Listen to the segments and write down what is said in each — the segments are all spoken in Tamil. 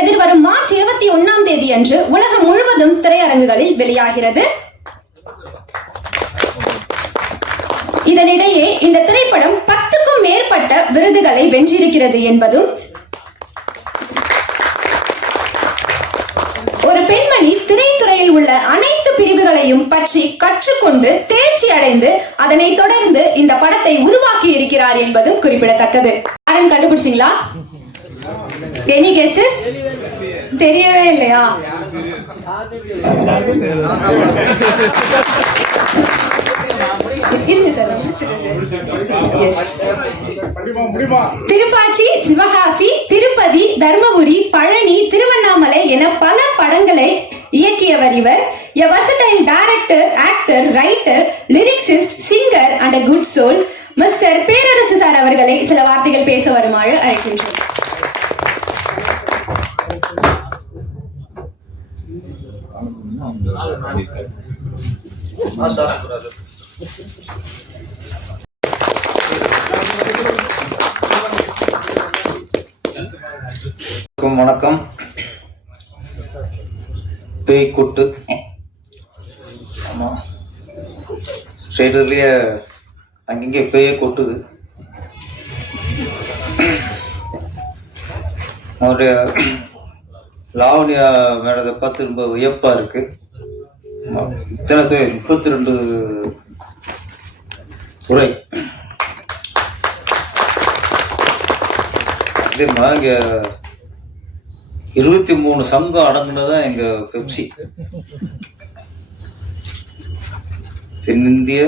எதிர்வரும் மார்ச் 21ஆம் தேதி அன்று உலகம் முழுவதும் திரையரங்குகளில் வெளியாகிறது. இதனிடையே இந்த திரைப்படம் 10க்கும் மேற்பட்ட விருதுகளை வென்றிருக்கிறது என்பதும், ஒரு பெண்மணி திரைத்துறையில் உள்ள அனைத்து பிரிவுகளையும் பற்றி கற்றுக்கொண்டு தேர்ச்சி அடைந்து அதனை தொடர்ந்து இந்த படத்தை உருவாக்கி இருக்கிறார் என்பதும் குறிப்பிடத்தக்கது. யாரும் கண்டுபிடிச்சீங்களா? Any guesses? தெரியவே இல்லையா? திருப்பாச்சி, சிவகாசி, திருப்பதி, தர்மபுரி, பழனி, திருவண்ணாமலை என பல படங்களை இயக்கியவர் இவர். A versatile director, actor, writer, lyricist, singer and a good soul. Mister Perarasu sir அவர்களை சில வார்த்தைகள் பேச வருமாறு அழைக்கின்றோம். வணக்கம். பேய் கூட்டு, ஆமா, ஸ்ட்ரெயிட்டர்லயே அங்கங்கே பேயை கொட்டுது. அவருடைய லாவணியா மேடத்தை பார்த்து ரொம்ப வியப்பா இருக்கு. இத்தனை 32 துறை. அதேமா இங்க 23 சங்கம் அடங்குனதான் எங்க பெப்சி. தென்னிந்திய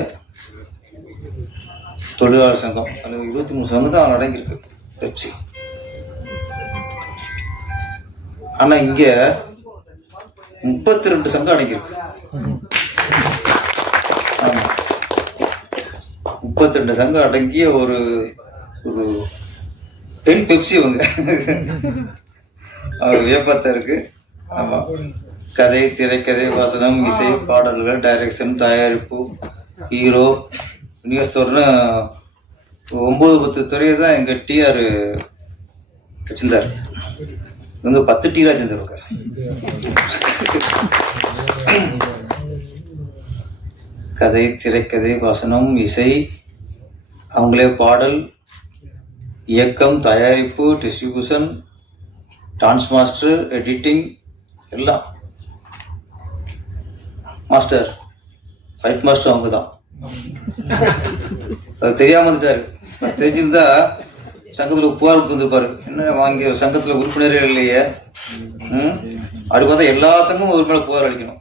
தொழிலாளர் சங்கம், அதில் 23 சங்கம் தான் அடங்கியிருக்கு பெப்சி. ஆனா இங்க 32 சங்கம் அடங்கியிருக்கு. ஆமா, 32 சங்கம் அடங்கிய ஒரு ஒரு பெண் பெப்சி அவங்க. வியப்பத்தா இருக்கு. ஆமா, கதை, திரைக்கதை, வசனம், இசை, பாடல்கள், டைரக்ஷன், தயாரிப்பு, ஹீரோ, விநியோகஸ்தோர்னு 9-10 துறையை தான் எங்க டிஆர் வச்சிருந்தாரு. இவங்க 10 டீரா செஞ்சிருக்காரு. கதை, திரைக்கதை, வசனம், இசை, அவங்களே பாடல், இயக்கம், தயாரிப்பு, டிஸ்ட்ரிபியூஷன், டான்ஸ் மாஸ்டர், எடிட்டிங், எல்லாம். மாஸ்டர், ஃபைட் மாஸ்டர் அவங்க தான். அது தெரியாம வந்துட்டாரு. தெரிஞ்சிருந்தா சங்கத்துல புகார் கொடுத்து வந்துருப்பாரு. என்ன வாங்கி சங்கத்துல உறுப்பினரே இல்லையே, அப்படி பார்த்தா எல்லா சங்கமும் ஒரு மேல புகார் அளிக்கணும்.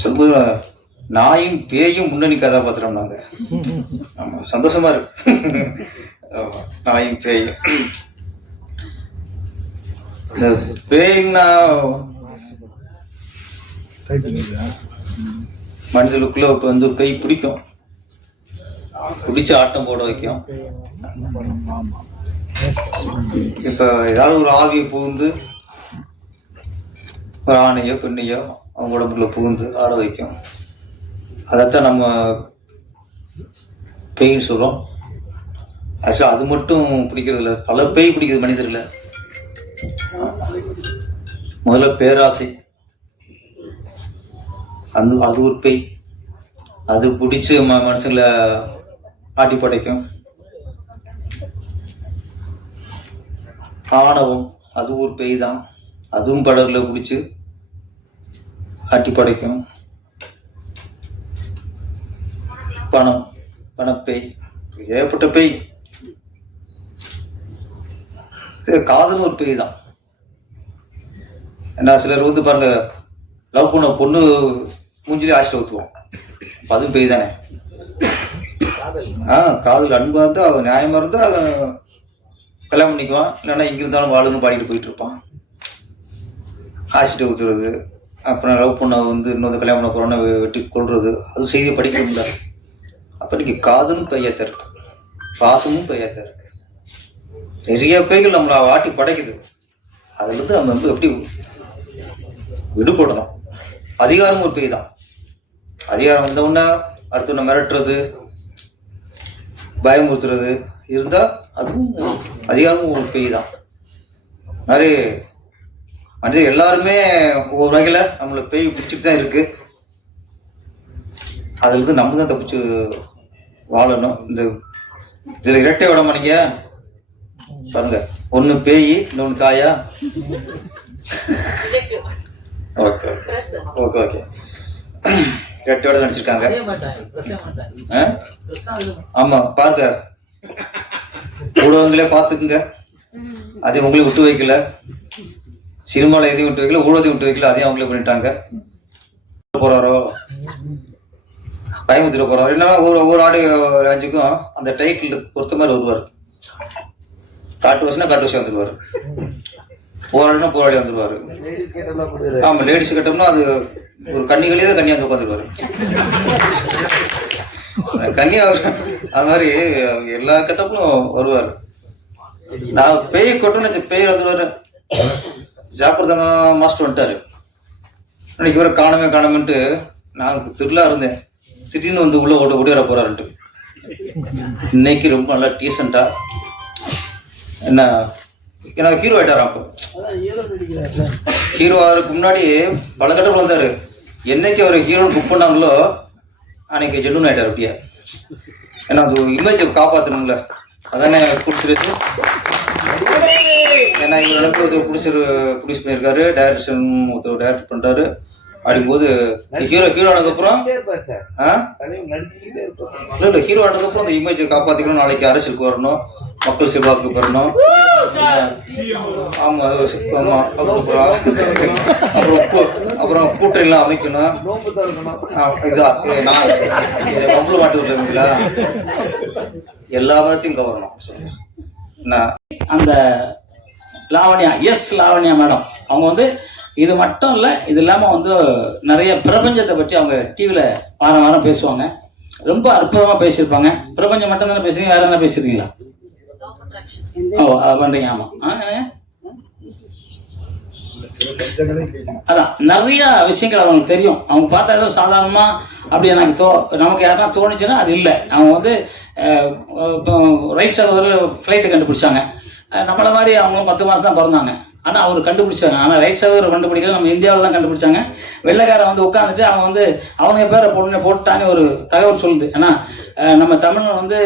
சொல்லும்போது நாயும் பேயும் முன்னணி கதாபாத்திரம் நாங்க. ஆமா, சந்தோஷமா இருக்கு. நாயும் பேயும். இந்த பேய்னா மனிதர்களுக்குள்ள வந்து பேய் பிடிக்கும், பிடிச்சு ஆட்டம் போட வைக்கும். இப்ப ஏதாவது ஒரு ஆவியை புகுந்து ஒரு ஆணையோ பெண்ணையோ அவங்க உடம்புக்குள்ள புகுந்து ஆட வைக்கும். அதைத்தான் நம்ம பேய்ன்னு சொல்றோம். ஆக்சுவலா அது மட்டும் பிடிக்கிறது இல்லை, பல பேய் பிடிக்குது மனிதர்களை. முதல்ல பேராசை, அது ஒரு பேய். அது பிடிச்சு மனுஷங்களை ஆட்டி படைக்கும். ஆணவம், அது ஒரு பேய் தான். அதுவும் படகுல பிடிச்சு ஆட்டி படைக்கும். பணம், பணப்பேய், ஏகப்பட்ட பேய். காதல் ஒரு பேய் தான். ஏன்னா சிலர் வந்து பாருங்க, லவ் பண்ண பொண்ணு மூஞ்சிலே ஆசிட்டு ஊற்றுவோம், அதுவும் பேய் தானே. காதல் அன்பா இருந்தா, நியாயமா இருந்தா அதை கல்யாணம் பண்ணிக்குவான். இல்லைன்னா இங்க இருந்தாலும் வாழுன்னு பாடிட்டு போயிட்டு இருப்பான். ஆசிட்டு ஊத்துறது, அப்புறம் லவ் பண்ண வந்து இன்னொரு கல்யாணம் பண்ண போறோன்னு வெட்டி கொள்றது, அது செய்தியை படிக்க முடியாது. அப்ப இன்னைக்கு காதலும் பெய்யாத்தான் இருக்கு, பாசமும் பெய்யாத்தான் இருக்கு. நிறைய பேய்கள் நம்மளை வாட்டி படைக்குது. அதுலேருந்து நம்ம வந்து எப்படி விடுபடணும். அதிகாரம் ஒரு பேய் தான். அதிகாரம் வந்தவுடனே அடுத்து நம்ம மிரட்டுறது, பயமுறுத்துறது இருந்தால் அதுவும் அதிகாரமும் ஒரு பேய் தான். மாதிரி மனிதர் எல்லாருமே ஒரு வகையில் நம்மளை பேய் பிடிச்சிட்டு தான் இருக்கு. அதுலேருந்து நம்ம தான் தப்பிச்சு வாழணும். இந்த இதில் இரட்டை விட மாட்டீங்க பாருங்க, ஒன்று பேய் இன்னொன்று தாயா. ஓகே ஓகே ஓகே இரட்டையோட நடிச்சிருக்காங்க. ஆமா பாருங்க, ஊடகங்களே பார்த்துக்குங்க. அதே உங்களையும் விட்டு வைக்கல, சினிமாவில் எதையும் விட்டு வைக்கல, ஊழலையும் விட்டு வைக்கல, அதையும் அவங்களே பண்ணிட்டாங்க. போறாரோ பயமுத்திர போறாரு. என்னன்னா ஒவ்வொரு ஆடியோ லான்ச்சுக்கும் அந்த டைட்டில் பொறுத்த மாதிரி வருவார். காட்டு வருஷம்னா காட்டு வருஷம் வந்துடுவார், போராடினா போராடி வந்துடுவார். ஆமா, லேடிஸ் கட்டம்னா அது ஒரு கன்னிகளே தான் கன்னியா வந்து உட்காந்துருவாரு. கன்னியா அது மாதிரி எல்லா கட்டப்பும் வருவார். நான் பேய் கொட்டோன்னு பேய் வந்துடுவாரு. ஜாக்கிரதாங்க மாஸ்டர் வந்துட்டாரு. இன்னைக்கு வர காணாமன்ட்டு நான் திருவிழா இருந்தேன். திடீர்னு வந்து உள்ள ஓடிவர போறாருன்ட்டு. இன்னைக்கு ரொம்ப நல்லா டீசெண்டா என்ன எனக்கு ஹீரோ ஆயிட்டாராம். அப்போ ஹீரோ ஆகிறதுக்கு முன்னாடி பல கட்டத்தில் வந்தாரு. என்னைக்கு அவர் ஹீரோன்னு புக் பண்ணாங்களோ அன்னைக்கு ஜென்னுன் ஆயிட்டார் அப்படியே. ஏன்னா அது இமேஜை காப்பாற்றணும்ல, அதானே பிடிச்சிருச்சு. ஏன்னா இவர் எனக்கு ப்ரொடியூஸ் பண்ணியிருக்காரு, டைரக்ஷன் ஒருத்தர் டைரக்ட் பண்ணுறாரு. அப்படிங்கும்போது ஹீரோ ஆனதுக்கப்புறம் இல்லை ஹீரோ ஆனதுக்கப்புறம் அந்த இமேஜை காப்பாற்றிக்கணும். நாளைக்கு அரசியலுக்கு வரணும், மக்கள் செல்வாக்கு பெறணும். ஆமா ஆமா, அப்புறம் கூட்டணிலாம் அமைக்கணும். இதுதான் நான் கம்பள மாட்டு இல்லைங்களா, எல்லா மதத்தையும் கவரணும். அந்த லாவண்யா, எஸ் லாவண்யா மேடம், அவங்க வந்து இது மட்டும் இல்லை, இது இல்லாமல் வந்து நிறைய பிரபஞ்சத்தை பற்றி அவங்க டிவியில் வாரம் வாரம் பேசுவாங்க. ரொம்ப அற்புதமாக பேசியிருப்பாங்க. பிரபஞ்சம் மட்டும் தானே பேசுறீங்க, வேற என்ன பேசுறீங்களா? ஓ பண்ணுறீங்க. ஆமாம், அதான் நிறைய விஷயங்கள் அவங்களுக்கு தெரியும். அவங்க பார்த்தா ஏதோ சாதாரணமாக அப்படி எனக்கு நமக்கு யாருன்னா தோணுச்சுன்னா அது இல்லை. அவங்க வந்து இப்போ ரைட் சகோதரர் ஃப்ளைட்டை கண்டுபிடிச்சாங்க. நம்மளை மாதிரி அவங்களும் 10 மாதம் தான் பிறந்தாங்க. ஆனால் அவர் கண்டுபிடிச்சாங்க. ஆனால் ரைட் சகோதரர் கண்டுபிடிக்கல, நம்ம இந்தியாவில் தான் கண்டுபிடிச்சாங்க. வெள்ளைக்காரன் வந்து உட்காந்துட்டு அவன் வந்து அவனுக்கு பேரை போட்டான்னு ஒரு தகவல் சொல்லுது. ஏன்னா நம்ம தமிழன் வந்து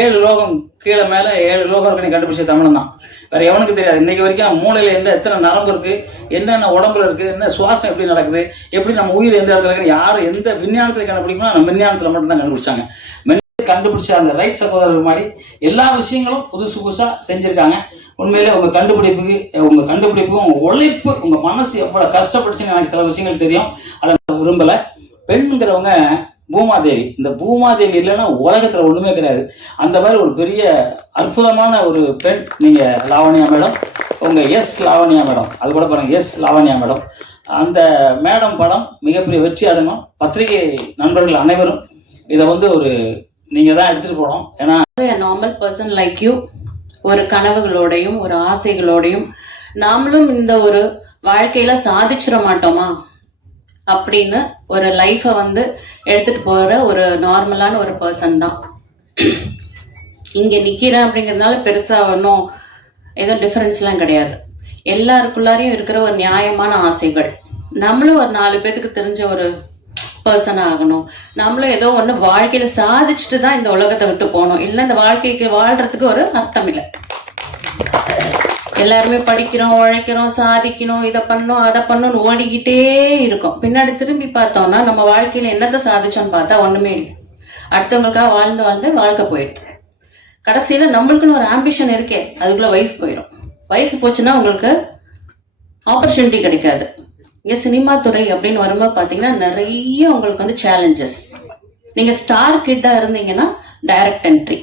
7 லோகம் கீழே மேலே 7 லோகம் இருக்குன்னு கண்டுபிடிச்ச தமிழன் தான். வேற எவனுக்கு தெரியாது. இன்னைக்கு வரைக்கும் மூளையில் எத்தனை நரம்பு இருக்கு, என்னென்ன உடம்புல இருக்கு, என்ன சுவாசம் எப்படி நடக்குது, எப்படி நம்ம உயிர் எந்த இடத்துல இருக்கு, யாரும் எந்த விஞ்ஞானத்தில் கண்டுபிடிக்கணும், நம்ம விஞ்ஞானத்தில் மட்டும்தான் கண்டுபிடிச்சாங்க. கண்டுபிடிச்ச அந்த ரைட் சகோதரர் மாதிரி எல்லா விஷயங்களும் புதுசா செஞ்சிருக்காங்க. உண்மையிலே உங்க கண்டுபிடிப்பு உங்க உழைப்பு, உங்க மனசு எவ்வளவு கஷ்டப்பட்டுச்சுன்னு எனக்கு சில விஷயங்கள் தெரியும். அதை விரும்பல. பெண்ங்கிறவங்க பூமாதேவி. இந்த பூமாதேவி இல்லைன்னா உலகத்துல ஒண்ணுமே கிடையாது. அந்த மாதிரி ஒரு பெரிய அற்புதமான ஒரு பெண் நீங்க லாவண்யா மேடம். உங்க எஸ் லாவண்யா மேடம், அது கூட பாருங்க, எஸ் லாவண்யா மேடம். அந்த மேடம் படம் மிகப்பெரிய வெற்றி அடையணும். பத்திரிகை நண்பர்கள் அனைவரும் இதை வந்து ஒரு நீங்க தான் எடுத்துட்டு போனோம். ஏன்னா நார்மல் பர்சன் லைக் யூ, ஒரு கனவுகளோடையும் ஒரு ஆசைகளோடையும் நாமளும் இந்த ஒரு வாழ்க்கையில சாதிச்சிட மாட்டோமா அப்படின்னு ஒரு லைஃபை வந்து எடுத்துட்டு போற ஒரு நார்மலான ஒரு பர்சன் தான். இங்க நிக்கிறேன் அப்படிங்கிறதுனால பெருசா ஒன்றும் எதுவும் டிஃபரன்ஸ்லாம் கிடையாது. எல்லாருக்குள்ளாரையும் இருக்கிற ஒரு நியாயமான ஆசைகள். நம்மளும் ஒரு 4 பேத்துக்கு தெரிஞ்ச ஒரு பர்சன் ஆகணும். நம்மளும் ஏதோ ஒண்ணு வாழ்க்கையில சாதிச்சுட்டு தான் இந்த உலகத்தை விட்டு போகணும். இல்லை இந்த வாழ்க்கைக்கு வாழ்றதுக்கு ஒரு அர்த்தம் இல்லை. எல்லாருமே படிக்கிறோம், உழைக்கிறோம், சாதிக்கணும், இதை பண்ணணும், அதை பண்ணணும்னு ஓடிக்கிட்டே இருக்கும். பின்னாடி திரும்பி பார்த்தோம்னா நம்ம வாழ்க்கையில என்னத்தை சாதிச்சோன்னு பார்த்தா ஒண்ணுமே இல்லை. அடுத்தவங்களுக்காக வாழ்ந்து வாழ்க்கை போயிடுது. கடைசியில நம்மளுக்குன்னு ஒரு ஆம்பிஷன் இருக்கே, அதுக்குள்ள வயசு போயிடும். வயசு போச்சுன்னா உங்களுக்கு ஆப்பர்ச்சுனிட்டி கிடைக்காது. இங்க சினிமா துறை அப்படின்னு வரும்போது பாத்தீங்கன்னா நிறைய உங்களுக்கு வந்து சேலஞ்சஸ். நீங்க ஸ்டார் கிட்டா இருந்தீங்கன்னா டைரக்ட் என்ட்ரி,